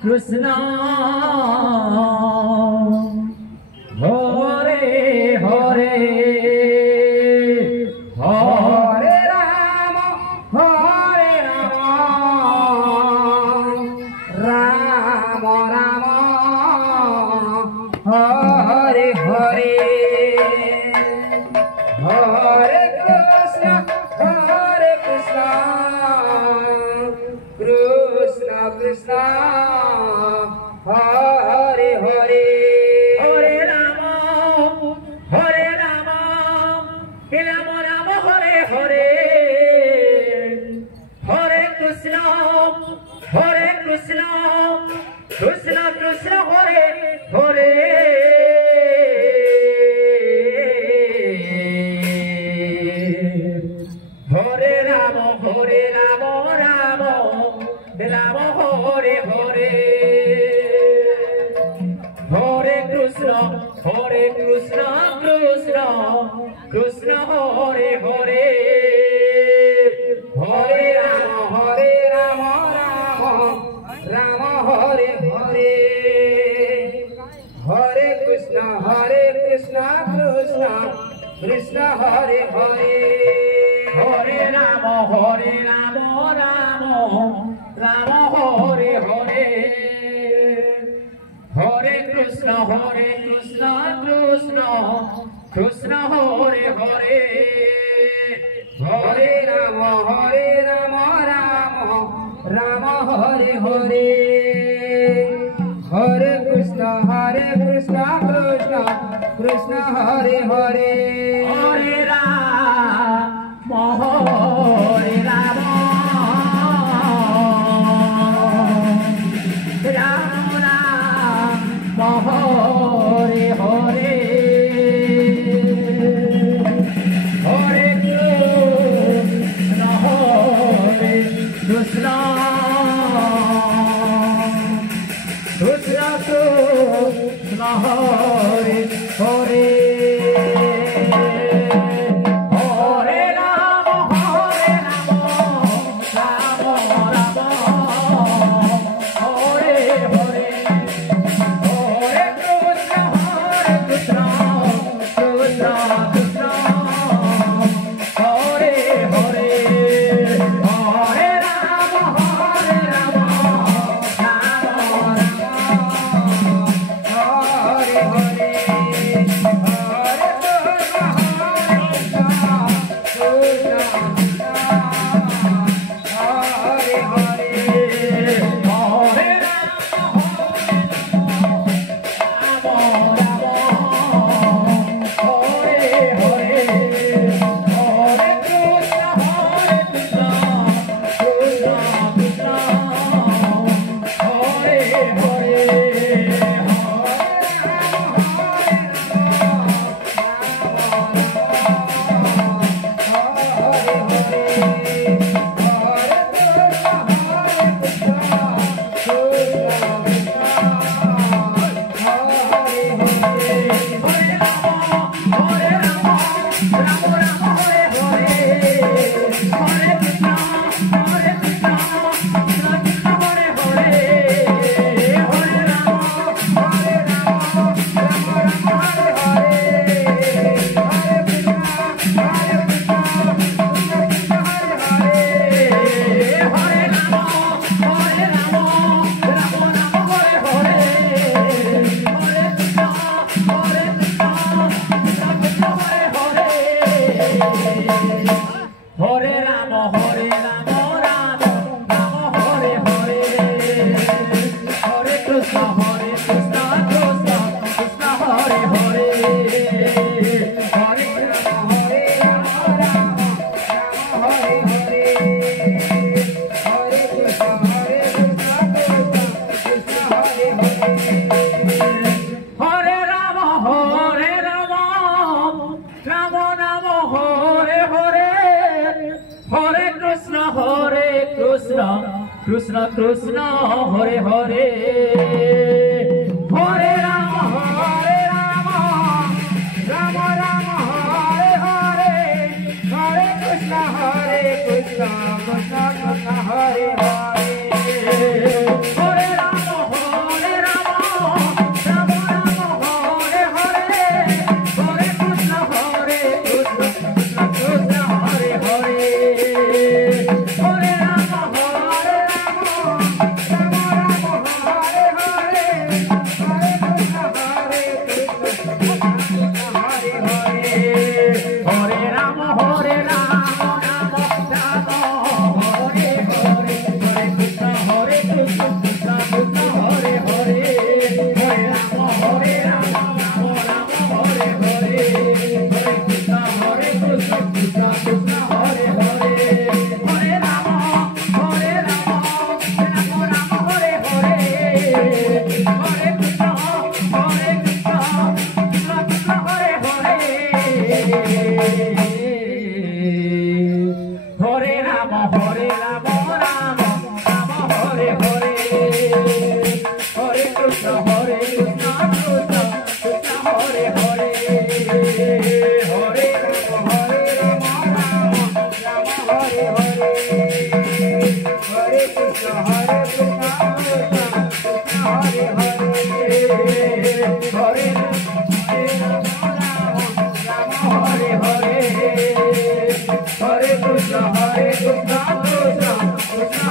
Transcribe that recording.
Krishna Hare Hare Hare Rama Hare Rama Rama Rama Hare Hare Hare Krishna Krishna Krishna Hare Hare Hare Rama Hare Rama Rama Rama Hare Hare Hare Krishna Krishna Krishna Hare Hare Hare Rama Hare Rama Rama Rama Hare Hare Hare Krishna Krishna Krishna Hare Hare Hare Rama Rama Rama Hare Hare Hare Krishna Krishna Krishna Hare Hare Hare Rama Rama Rama Hare Hare Hare Krishna Krishna Hare Hare Hare Rama Rama Hare Hare Hare Krishna Krishna Hare Hare Hare Rama Hare Rama Hare Hare Hare Krishna Krishna Krishna Hare Hare Krishna Krishna Hare Hare Hare Rama Rama Rama Hare Hare Hare Krishna Krishna Krishna Hare Hare Hare Rama Krishna Hare Krishna Hare Hare Hare Hare Hare Hare Krishna Krishna Krishna